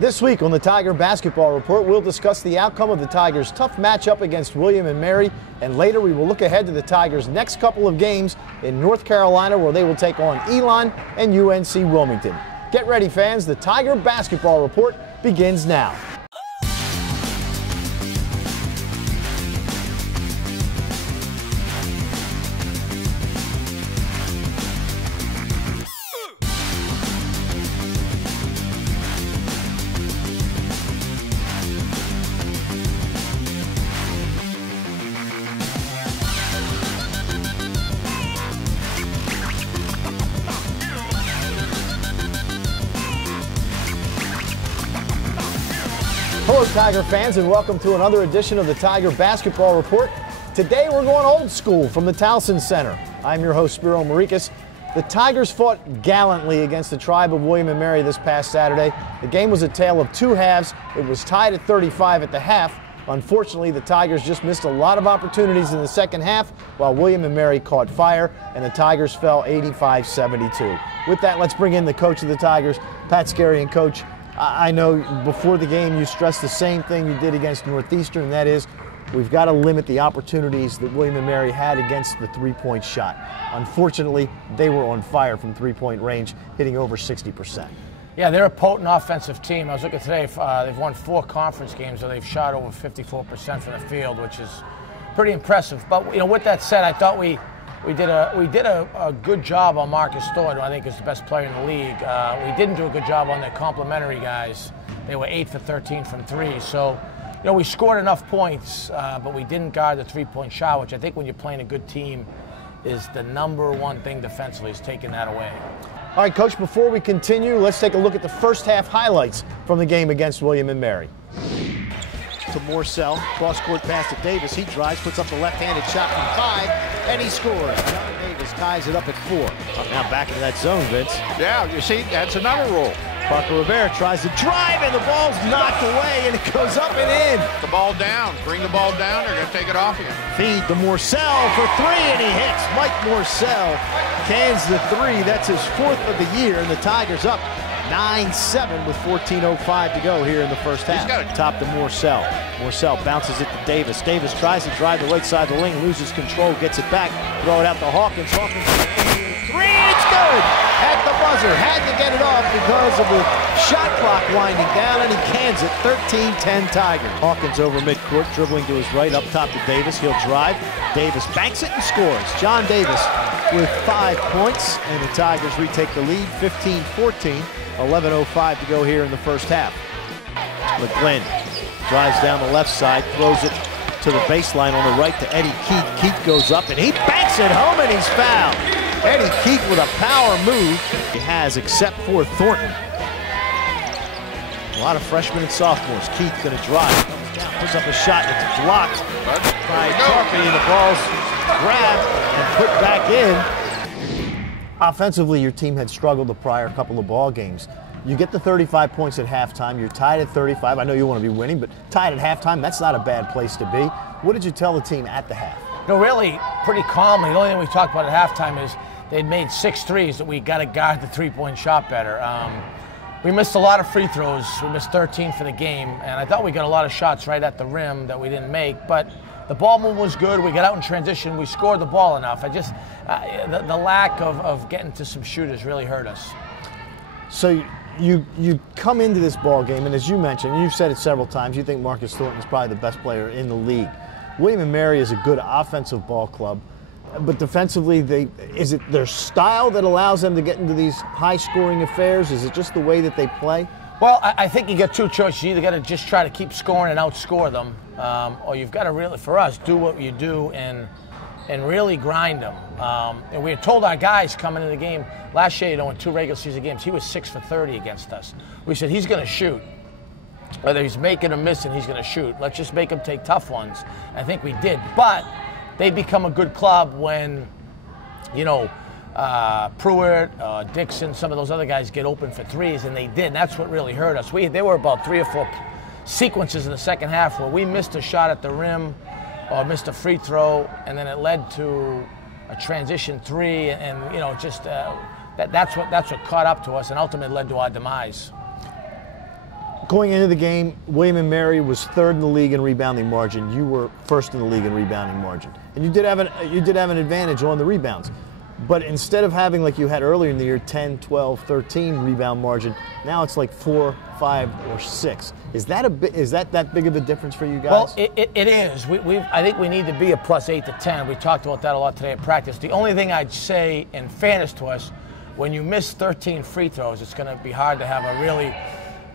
This week on the Tiger Basketball Report, we'll discuss the outcome of the Tigers' tough matchup against William & Mary, and later we will look ahead to the Tigers' next couple of games in North Carolina, where they will take on Elon and UNC Wilmington. Get ready, fans. The Tiger Basketball Report begins now. Hello, Tiger fans, and welcome to another edition of the Tiger Basketball Report. Today, we're going old school from the Towson Center. I'm your host, Spiro Morekas. The Tigers fought gallantly against the Tribe of William & Mary this past Saturday. The game was a tale of two halves. It was tied at 35 at the half. Unfortunately, the Tigers just missed a lot of opportunities in the second half, while William & Mary caught fire, and the Tigers fell 85-72. With that, let's bring in the coach of the Tigers, Pat Skerry. And Coach, I know before the game you stressed the same thing you did against Northeastern, and that is we've got to limit the opportunities that William & Mary had against the three-point shot. Unfortunately, they were on fire from three-point range, hitting over 60%. Yeah, they're a potent offensive team. I was looking today, they've won 4 conference games, so they've shot over 54% from the field, which is pretty impressive. But you know, with that said, I thought we did a good job on Marcus Thornton, who I think is the best player in the league. We didn't do a good job on their complementary guys. They were 8 for 13 from 3. So, you know, we scored enough points, but we didn't guard the three-point shot, which I think when you're playing a good team is the number one thing defensively, is taking that away. All right, Coach, before we continue, let's take a look at the first half highlights from the game against William & Mary. To Morcell, cross-court pass to Davis. He drives, puts up the left-handed shot from 5, and he scores. John Davis ties it up at 4. Now back into that zone, Vince. Yeah, you see, that's another rule. Parker Rivera tries to drive, and the ball's knocked away, and it goes up and in. The ball down. Bring the ball down. They're going to take it off you. Feed to Morcell for 3, and he hits. Mike Morcell cans the 3. That's his 4th of the year, and the Tigers up 9-7 with 14:05 to go here in the first half. Top to Morcell. Morcell bounces it to Davis. Davis tries to drive the right side of the lane, loses control, gets it back, throw it out to Hawkins. Hawkins, 3, it's good! At the buzzer, had to get it off because of the shot clock winding down, and he cans it. 13-10 Tigers. Hawkins over midcourt, dribbling to his right, up top to Davis. He'll drive. Davis banks it and scores. John Davis with 5 points, and the Tigers retake the lead, 15-14. 11:05 to go here in the first half. McGlynn drives down the left side, throws it to the baseline on the right to Eddie Keith. Keith goes up and he banks it home, and he's fouled. Eddie Keith with a power move. He has, except for Thornton. A lot of freshmen and sophomores. Keith going to drive. Puts up a shot. It's blocked by Tarpey, and the ball's grabbed and put back in. Offensively, your team had struggled the prior couple of ball games. You get the 35 points at halftime. You're tied at 35. I know you want to be winning, but tied at halftime, that's not a bad place to be. What did you tell the team at the half? You know, really, pretty calmly. The only thing we talked about at halftime is they'd made 6 threes, that we got to guard the three-point shot better. We missed a lot of free throws. We missed 13 for the game, and I thought we got a lot of shots right at the rim that we didn't make, but the ball movement was good. We got out in transition. We scored the ball enough. I just, the lack of getting to some shooters really hurt us. So you come into this ball game, and as you mentioned, and you've said it several times, you think Marcus Thornton is probably the best player in the league. William & Mary is a good offensive ball club, but defensively, is it their style that allows them to get into these high-scoring affairs? Is it just the way that they play? Well, I think you got 2 choices. You either got to just try to keep scoring and outscore them, or you've got to really, for us, do what you do and really grind them. And we had told our guys coming into the game last year, you know, in 2 regular season games, he was 6 for 30 against us. We said he's going to shoot. Whether he's making or missing, he's going to shoot. Let's just make him take tough ones. I think we did. But they become a good club when, you know, Pruitt, Dixon, some of those other guys get open for threes, and they did. And that's what really hurt us. There were about 3 or 4 sequences in the second half where we missed a shot at the rim or missed a free throw, and then it led to a transition 3, and you know, just that's what caught up to us and ultimately led to our demise. Going into the game, William & Mary was third in the league in rebounding margin. You were first in the league in rebounding margin. And you did have an advantage on the rebounds. But instead of having, like you had earlier in the year, 10, 12, 13 rebound margin, now it's like 4, 5, or 6. Is that big of a difference for you guys? Well, it is. I think we need to be a plus 8 to 10. We talked about that a lot today at practice. The only thing I'd say, in fairness to us, when you miss 13 free throws, it's going to be hard to have a really.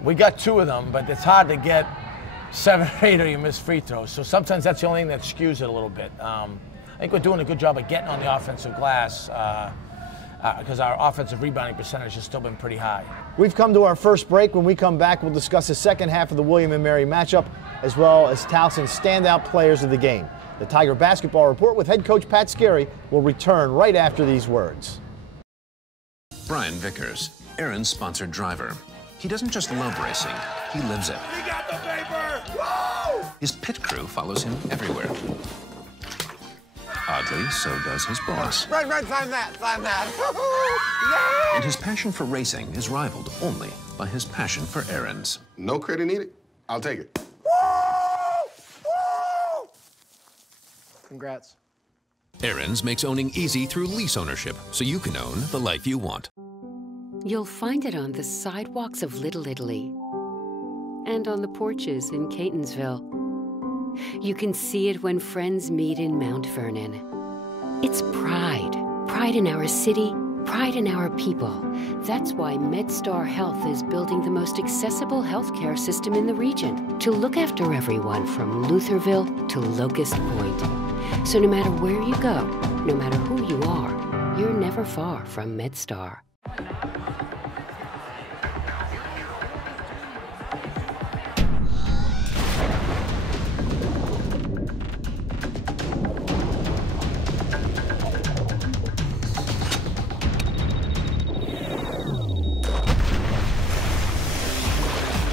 We got 2 of them, but it's hard to get 7 or 8 or you miss free throws. So sometimes that's the only thing that skews it a little bit. I think we're doing a good job of getting on the offensive glass because our offensive rebounding percentage has still been pretty high. We've come to our first break. When we come back, we'll discuss the second half of the William & Mary matchup, as well as Towson's standout players of the game. The Tiger Basketball Report with head coach Pat Skerry will return right after these words. Brian Vickers, Aaron's sponsored driver. He doesn't just love racing, he lives it. We got the paper! Woo! His pit crew follows him everywhere. Oddly, so does his boss. Right, sign that. Yeah! And his passion for racing is rivaled only by his passion for errands. No credit needed. I'll take it. Woo! Congrats. Errands makes owning easy through lease ownership, so you can own the life you want. You'll find it on the sidewalks of Little Italy and on the porches in Catonsville. You can see it when friends meet in Mount Vernon. It's pride. Pride in our city, pride in our people. That's why MedStar Health is building the most accessible healthcare system in the region to look after everyone from Lutherville to Locust Point. So no matter where you go, no matter who you are, you're never far from MedStar.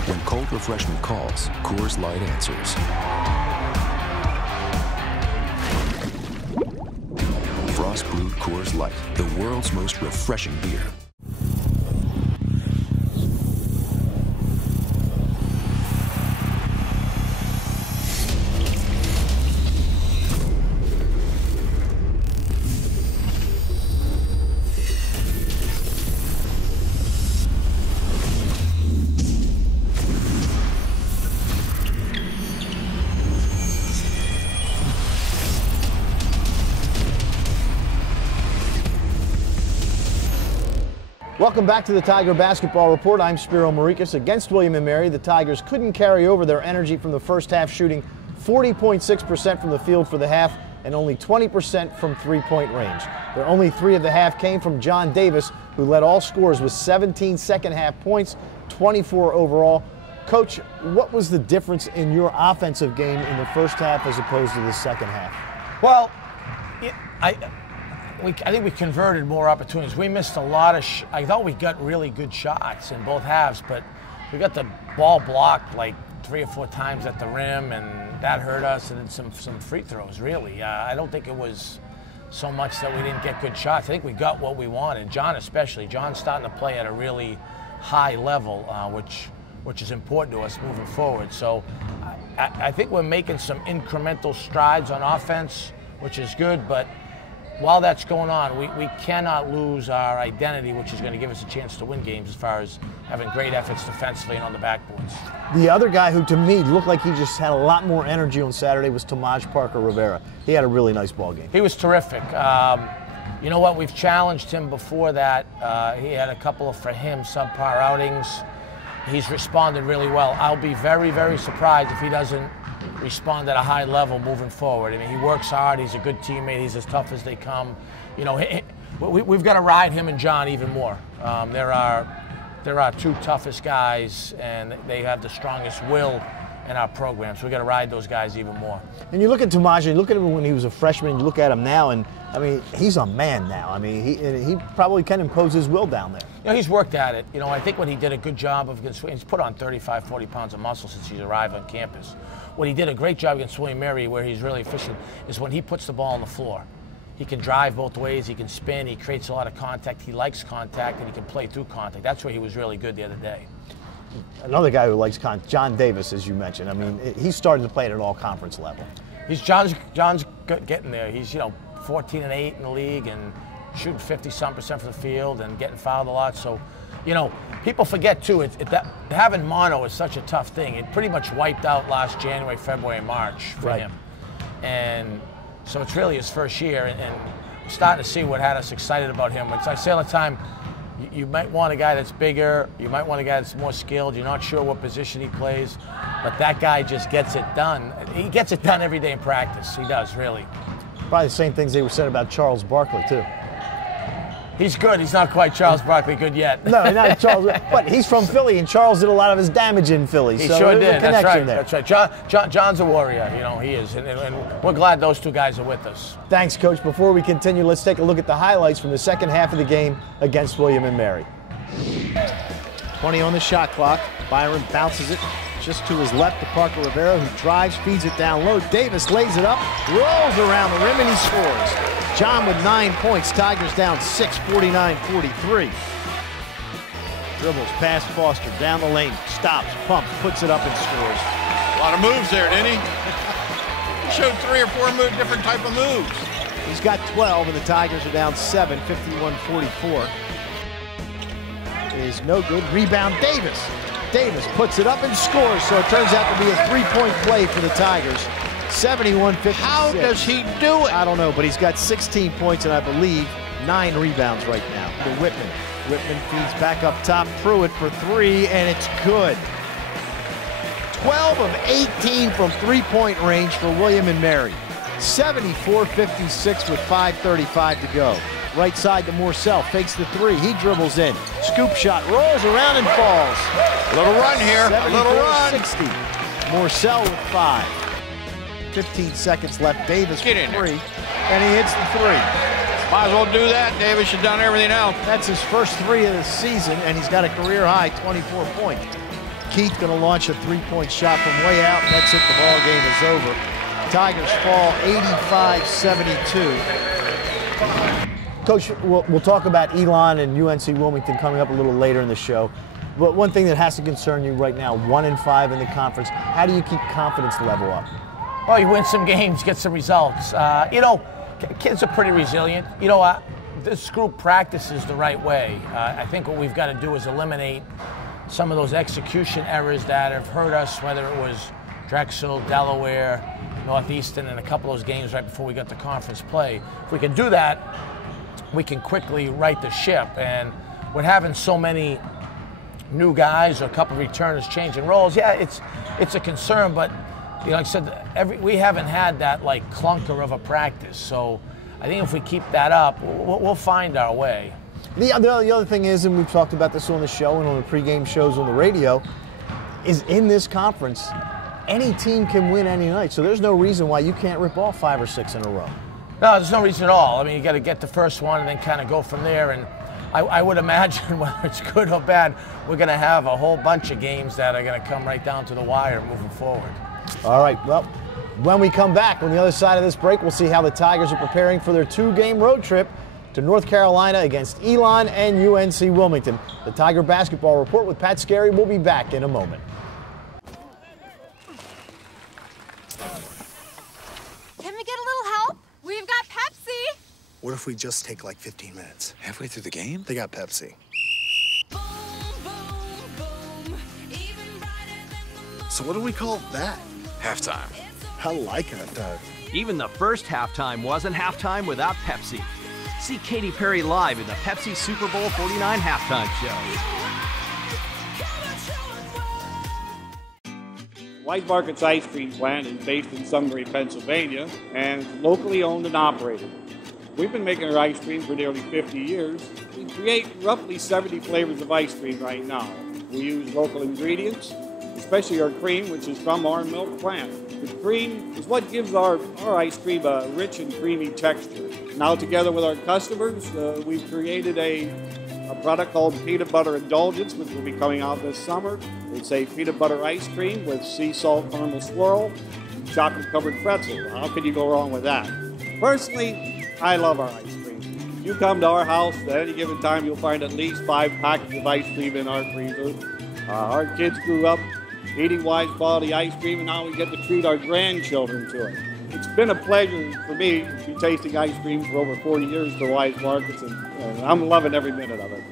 When cold refreshment calls, Coors Light answers. Frost brewed Coors Light, the world's most refreshing beer. Welcome back to the Tiger Basketball Report. I'm Spiro Morekas. Against William & Mary, the Tigers couldn't carry over their energy from the first half, shooting 40.6% from the field for the half and only 20% from three-point range. Their only 3 of the half came from John Davis, who led all scorers with 17 second-half points, 24 overall. Coach, what was the difference in your offensive game in the first half as opposed to the second half? Well, I think we converted more opportunities. We missed a lot of I thought we got really good shots in both halves, but we got the ball blocked like 3 or 4 times at the rim, and that hurt us, and then some free throws, really. I don't think it was so much that we didn't get good shots. I think we got what we wanted. John especially. John's starting to play at a really high level, which is important to us moving forward. So I think we're making some incremental strides on offense, which is good, but while that's going on, we cannot lose our identity, which is going to give us a chance to win games as far as having great efforts defensively and on the backboards. The other guy who, to me, looked like he just had a lot more energy on Saturday was Tomaj Parker-Rivera. He had a really nice ball game. He was terrific. You know what? We've challenged him before that. He had a couple of, for him, subpar outings. He's responded really well. I'll be very, very surprised if he doesn't respond at a high level moving forward. I mean, he works hard. He's a good teammate. He's as tough as they come. You know, we've got to ride him and John even more. There are 2 toughest guys, and they have the strongest will in our program. So we've got to ride those guys even more. And you look at Tomaj, you look at him when he was a freshman, you look at him now, and I mean, he's a man now. I mean, he probably can impose his will down there. You know, he's worked at it. You know, I think what he did a good job of against, he's put on 35, 40 pounds of muscle since he's arrived on campus. What he did a great job against William & Mary, where he's really efficient, is when he puts the ball on the floor. He can drive both ways, he can spin, he creates a lot of contact, he likes contact, and he can play through contact. That's where he was really good the other day. another guy who likes John Davis, as you mentioned. I mean, he's starting to play at an all-conference level. John's getting there. He's 14-8 in the league and shooting 50-some% from the field and getting fouled a lot. So, people forget too. That having mono is such a tough thing. It pretty much wiped out last January, February, March for him, and so it's really his first year. And starting to see what had us excited about him. Which I say all the time. You might want a guy that's bigger. You might want a guy that's more skilled. You're not sure what position he plays, but that guy just gets it done. He gets it done every day in practice. He does, really. Probably the same things they were said about Charles Barkley, too. He's good. He's not quite Charles Barkley good yet. No, not Charles, but he's from Philly, and Charles did a lot of his damage in Philly. He sure did. That's right. There. That's right. John's a warrior. He is, and we're glad those two guys are with us. Thanks, Coach. Before we continue, let's take a look at the highlights from the second half of the game against William and Mary. 20 on the shot clock. Byron bounces it just to his left to Parker Rivera, who drives, feeds it down low. Davis lays it up, rolls around the rim, and he scores. John with 9 points. Tigers down 6, 49-43. Dribbles past Foster, down the lane, stops, pumps, puts it up, and scores. A lot of moves there, didn't he? He showed 3 or 4 different type of moves. He's got 12, and the Tigers are down 7, 51-44. Is no good. Rebound, Davis. Davis puts it up and scores, so it turns out to be a 3-point play for the Tigers. 71-56. How does he do it? I don't know, but he's got 16 points and I believe 9 rebounds right now. To Whitman. Whitman feeds back up top. Pruitt for 3, and it's good. 12 of 18 from 3-point range for William and Mary. 74-56 with 5:35 to go. Right side to Morsell, fakes the 3, he dribbles in. Scoop shot, rolls around and falls. A little run here, a little run. 60. Morsell with 5. 15 seconds left, Davis with 3, and he hits the 3. Might as well do that. Davis has done everything else. That's his first 3 of the season, and he's got a career-high 24 points. Keith going to launch a 3-point shot from way out, and that's it. The ball game is over. Tigers fall 85-72. Coach, we'll talk about Elon and UNC Wilmington coming up a little later in the show. But one thing that has to concern you right now, 1-5 in the conference, how do you keep confidence level up? Well, you win some games, get some results. Kids are pretty resilient. This group practices the right way. I think what we've got to do is eliminate some of those execution errors that have hurt us, whether it was Drexel, Delaware, Northeastern, and a couple of those games right before we got to conference play. If we can do that, we can quickly right the ship. And with having so many new guys or a couple of returners changing roles, yeah, it's a concern, but like I said, we haven't had that clunker of a practice. So I think if we keep that up, we'll find our way. The other thing is, and we've talked about this on the show and on the pregame shows on the radio, is in this conference, any team can win any night. So there's no reason why you can't rip off 5 or 6 in a row. No, there's no reason at all. I mean, you got to get the first one and then kind of go from there. And I would imagine, whether it's good or bad, we're going to have a whole bunch of games that are going to come right down to the wire moving forward. All right, well, when we come back on the other side of this break, we'll see how the Tigers are preparing for their 2-game road trip to North Carolina against Elon and UNC Wilmington. The Tiger Basketball Report with Pat Skerry will be back in a moment. Can we get a little help? We've got Pepsi. What if we just take 15 minutes? Halfway through the game? They got Pepsi. Boom, boom, boom. So what do we call that? Halftime. I like it. Even the first halftime wasn't halftime without Pepsi. See Katy Perry live in the Pepsi Super Bowl 49 halftime show. White Market's ice cream plant is based in Sunbury, Pennsylvania, and locally owned and operated. We've been making our ice cream for nearly 50 years. We create roughly 70 flavors of ice cream right now. We use local ingredients, especially our cream, which is from our milk plant. The cream is what gives our ice cream a rich and creamy texture. Now, together with our customers, we've created a product called Peanut Butter Indulgence, which will be coming out this summer. It's a peanut butter ice cream with sea salt caramel swirl, chocolate-covered pretzel. How could you go wrong with that? Personally, I love our ice cream. If you come to our house at any given time, you'll find at least 5 packets of ice cream in our freezer. Our kids grew up eating Wise quality ice cream, and now we get to treat our grandchildren to it. It's been a pleasure for me to be tasting ice cream for over 40 years for Wise Markets, and I'm loving every minute of it.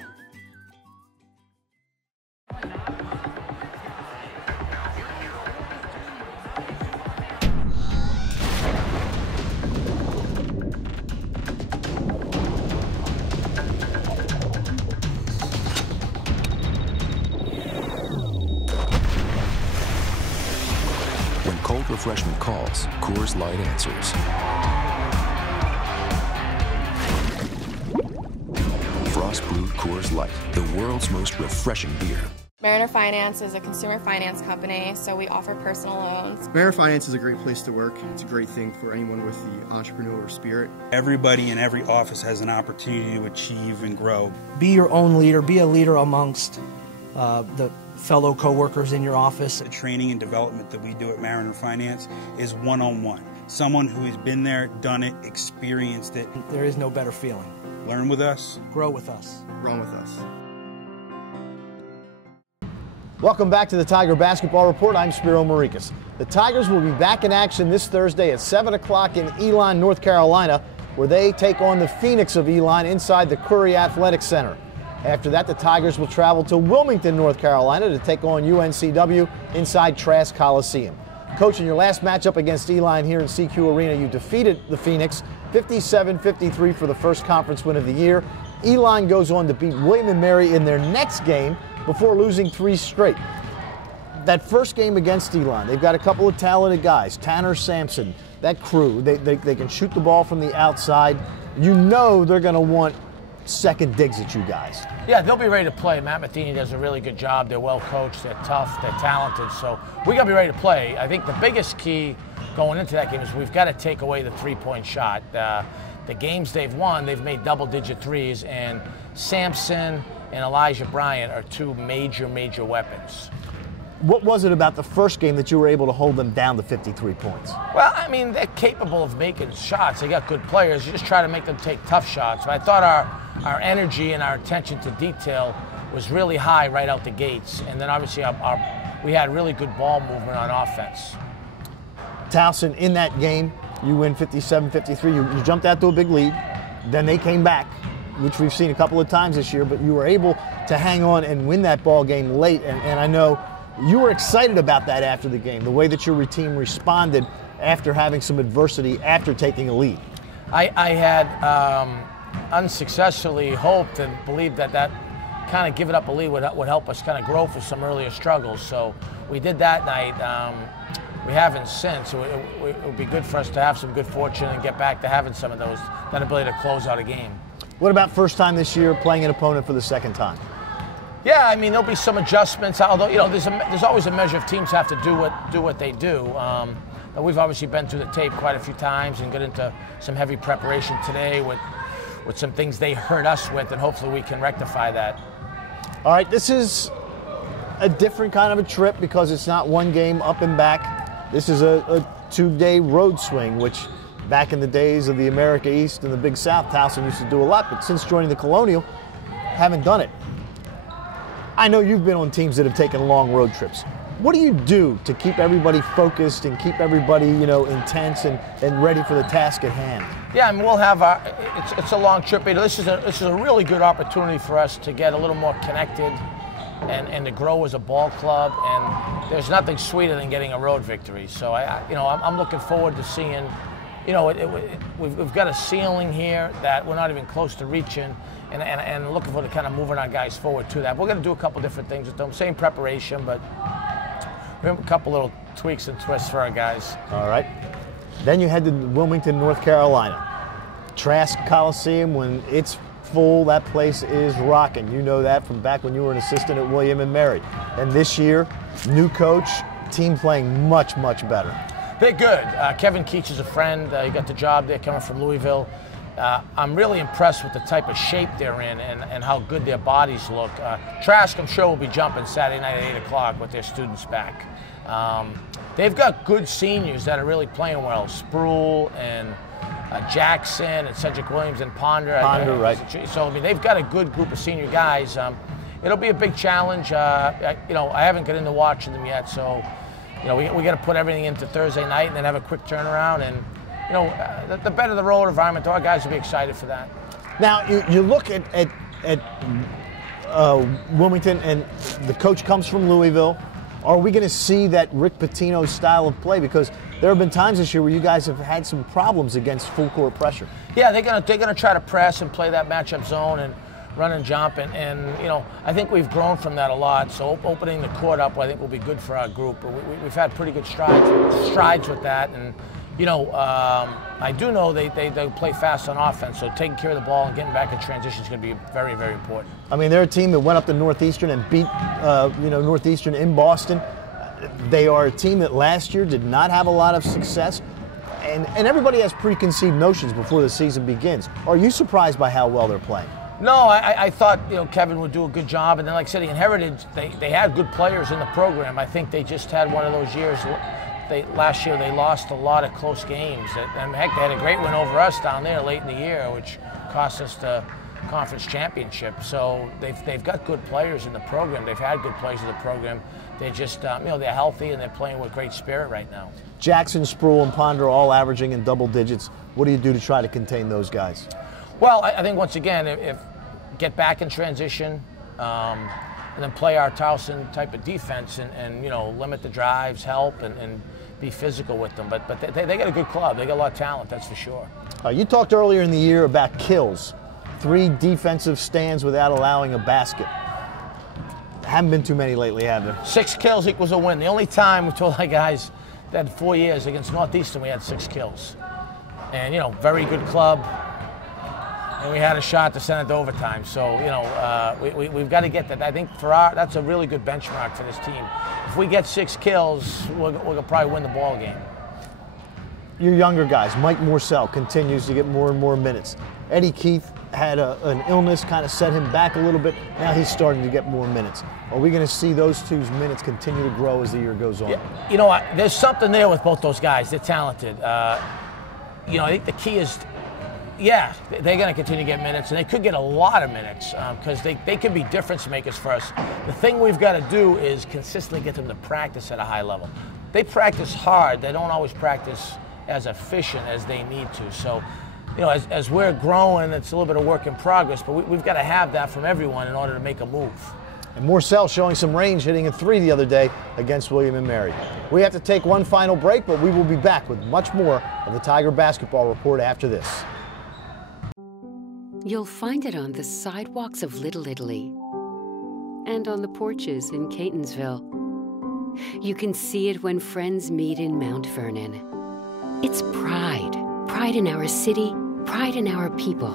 When cold refreshment calls, Coors Light answers. Frost brewed Coors Light, the world's most refreshing beer. Mariner Finance is a consumer finance company, so we offer personal loans. Mariner Finance is a great place to work. It's a great thing for anyone with the entrepreneurial spirit. Everybody in every office has an opportunity to achieve and grow. Be your own leader. Be a leader amongst the fellow coworkers in your office. The training and development that we do at Mariner Finance is one-on-one. Someone who has been there, done it, experienced it. There is no better feeling. Learn with us. Grow with us. Run with us. Welcome back to the Tiger Basketball Report. I'm Spiro Morekas. The Tigers will be back in action this Thursday at 7 o'clock in Elon, North Carolina, where they take on the Phoenix of Elon inside the Curry Athletic Center. After that, the Tigers will travel to Wilmington, North Carolina to take on UNCW inside Trask Coliseum. Coach, in your last matchup against Elon here in CQ Arena, you defeated the Phoenix 57-53 for the first conference win of the year. Elon goes on to beat William & Mary in their next game before losing 3 straight. That first game against Elon, they've got a couple of talented guys, Tanner Sampson, that crew. They can shoot the ball from the outside. You know they're going to want second digs at you guys. Yeah, they'll be ready to play. Matt Matheny does a really good job. They're well coached, they're tough, they're talented, so we got to be ready to play. I think the biggest key going into that game is we've got to take away the three-point shot. The games they've won, they've made double-digit threes, and Sampson and Elijah Bryant are 2 major weapons. What was it about the first game that you were able to hold them down to 53 points? Well, I mean, they're capable of making shots. They got good players. You just try to make them take tough shots. But I thought our energy and our attention to detail was really high right out the gates. And then obviously we had really good ball movement on offense. Towson, in that game, you win 57-53. You jumped out to a big lead. Then they came back, which we've seen a couple of times this year. But you were able to hang on and win that ball game late. And I know you were excited about that after the game, the way that your team responded after having some adversity, after taking a lead. I had unsuccessfully hoped and believed that kind of giving up a lead would help us kind of grow for some earlier struggles. So we did that night. We haven't since. So it would be good for us to have some good fortune and get back to having some of that ability to close out a game. What about first time this year playing an opponent for the second time? Yeah, I mean, there'll be some adjustments, although, you know, there's always a measure of teams have to do what they do. But we've obviously been through the tape quite a few times and got into some heavy preparation today with some things they hurt us with, and hopefully we can rectify that. All right, this is a different kind of a trip because it's not one game up and back. This is a 2-day road swing, which back in the days of the America East and the Big South, Towson used to do a lot, but since joining the Colonial, haven't done it. I know you've been on teams that have taken long road trips. What do you do to keep everybody focused and keep everybody, you know, intense and ready for the task at hand? Yeah, I mean, we'll have it's a long trip. This is a really good opportunity for us to get a little more connected and to grow as a ball club. And there's nothing sweeter than getting a road victory. So I'm looking forward to seeing. You know, we've got a ceiling here that we're not even close to reaching, and looking for the kind of moving our guys forward to that. We're going to do a couple different things with them. Same preparation, but we have a couple little tweaks and twists for our guys. All right. Then you head to Wilmington, North Carolina. Trask Coliseum, when it's full, that place is rocking. You know that from back when you were an assistant at William & Mary. And this year, new coach, team playing much better. They're good. Kevin Keach is a friend. He got the job there coming from Louisville. I'm really impressed with the type of shape they're in and how good their bodies look. Trask, I'm sure, will be jumping Saturday night at 8 o'clock with their students back. They've got good seniors that are really playing well. Sproul and Jackson and Cedric Williams and Ponder. Right. So, I mean, they've got a good group of senior guys. it'll be a big challenge. I haven't got into watching them yet, so we got to put everything into Thursday night and then have a quick turnaround. And the better the roller environment, our guys will be excited for that. Now you look at Wilmington, and the coach comes from Louisville. Are we going to see that Rick Pitino's style of play? Because there have been times this year where you guys have had some problems against full court pressure. Yeah, they're gonna try to press and play that matchup zone and run and jump, and I think we've grown from that a lot. So opening the court up, I think, will be good for our group. We've had pretty good strides with that, and I do know they play fast on offense. So taking care of the ball and getting back in transition is going to be very, very important. I mean, they're a team that went up to Northeastern and beat Northeastern in Boston. They are a team that last year did not have a lot of success, and everybody has preconceived notions before the season begins. Are you surprised by how well they're playing? No, I thought Kevin would do a good job, and then, like I said, he inherited. They had good players in the program. I think they just had one of those years. Last year they lost a lot of close games. And heck, they had a great win over us down there late in the year, which cost us the conference championship. So they've got good players in the program. They've had good players in the program. They just they're healthy and they're playing with great spirit right now. Jackson, Sproul, and Ponder all averaging in double digits. What do you do to try to contain those guys? Well, I think once again, if get back in transition, and then play our Towson type of defense, and limit the drives, help, and be physical with them. But they got a good club. They got a lot of talent, that's for sure. You talked earlier in the year about kills, 3 defensive stands without allowing a basket. Haven't been too many lately, have there? 6 kills equals a win. The only time we told our guys that 4 years against Northeastern we had 6 kills, and very good club. And we had a shot to send it to overtime. So, we've got to get that. I think that's a really good benchmark for this team. If we get 6 kills, we'll probably win the ball game. Your younger guys, Mike Morsell continues to get more and more minutes. Eddie Keith had an illness, kind of set him back a little bit. Now he's starting to get more minutes. Are we going to see those two's minutes continue to grow as the year goes on? Yeah, there's something there with both those guys. They're talented. I think the key is, they're going to continue to get minutes, and they could get a lot of minutes because they could be difference makers for us. The thing we've got to do is consistently get them to practice at a high level. They practice hard. They don't always practice as efficient as they need to. So, as we're growing, it's a little bit of work in progress, but we've got to have that from everyone in order to make a move. And Morsell showing some range, hitting a 3 the other day against William & Mary. We have to take one final break, but we will be back with much more of the Tiger Basketball Report after this. You'll find it on the sidewalks of Little Italy and on the porches in Catonsville. You can see it when friends meet in Mount Vernon. It's pride. Pride in our city, pride in our people.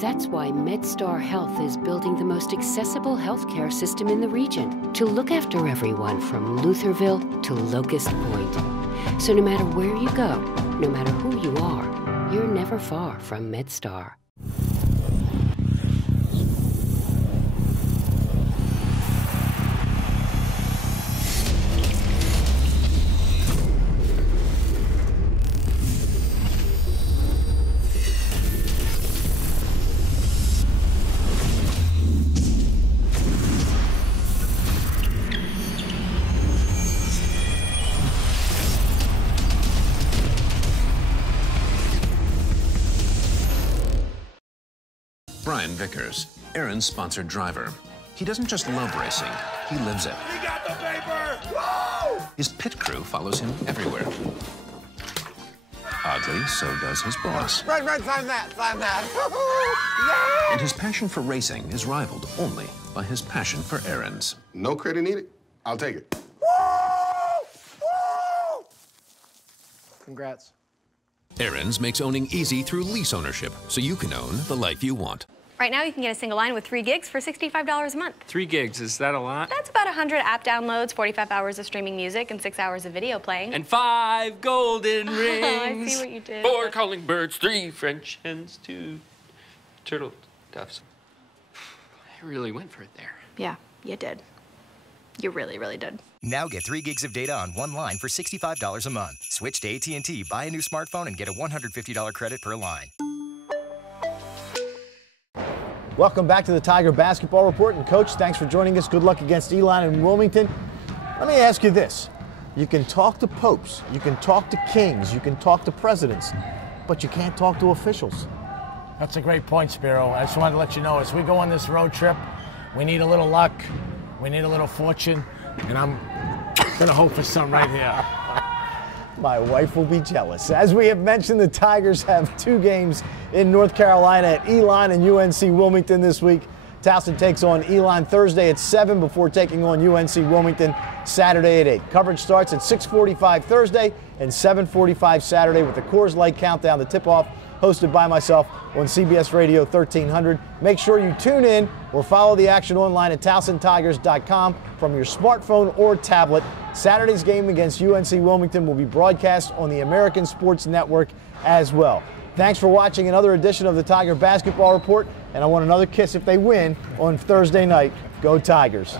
That's why MedStar Health is building the most accessible healthcare system in the region to look after everyone from Lutherville to Locust Point. So no matter where you go, no matter who you are, you're never far from MedStar. Vickers, Aaron's sponsored driver. He doesn't just love racing, he lives it. We got the paper! Woo! His pit crew follows him everywhere. Oddly, so does his boss. Right, sign that. Yeah! And his passion for racing is rivaled only by his passion for errands. No credit needed. I'll take it. Woo! Woo! Congrats. Aaron's makes owning easy through lease ownership, so you can own the life you want. Right now, you can get a single line with 3 gigs for $65 a month. 3 gigs, is that a lot? That's about 100 app downloads, 45 hours of streaming music, and 6 hours of video playing. And 5 golden rings. I see what you did. 4 calling birds, 3 French hens, 2 turtle doves. I really went for it there. Yeah, you did. You really, really did. Now get 3 gigs of data on one line for $65 a month. Switch to AT&T, buy a new smartphone, and get a $150 credit per line. Welcome back to the Tiger Basketball Report. And Coach, thanks for joining us. Good luck against Elon and Wilmington. Let me ask you this. You can talk to popes, you can talk to kings, you can talk to presidents, but you can't talk to officials. That's a great point, Spiro. I just wanted to let you know, as we go on this road trip, we need a little luck, we need a little fortune, and I'm going to hope for some right here. My wife will be jealous. As we have mentioned, the Tigers have 2 games in North Carolina at Elon and UNC Wilmington this week. Towson takes on Elon Thursday at 7 before taking on UNC Wilmington Saturday at 8. Coverage starts at 6:45 Thursday and 7:45 Saturday with the Coors Light Countdown to tip-off, hosted by myself on CBS Radio 1300. Make sure you tune in or follow the action online at TowsonTigers.com from your smartphone or tablet. Saturday's game against UNC Wilmington will be broadcast on the American Sports Network as well. Thanks for watching another edition of the Tiger Basketball Report, and I want another kiss if they win on Thursday night. Go Tigers.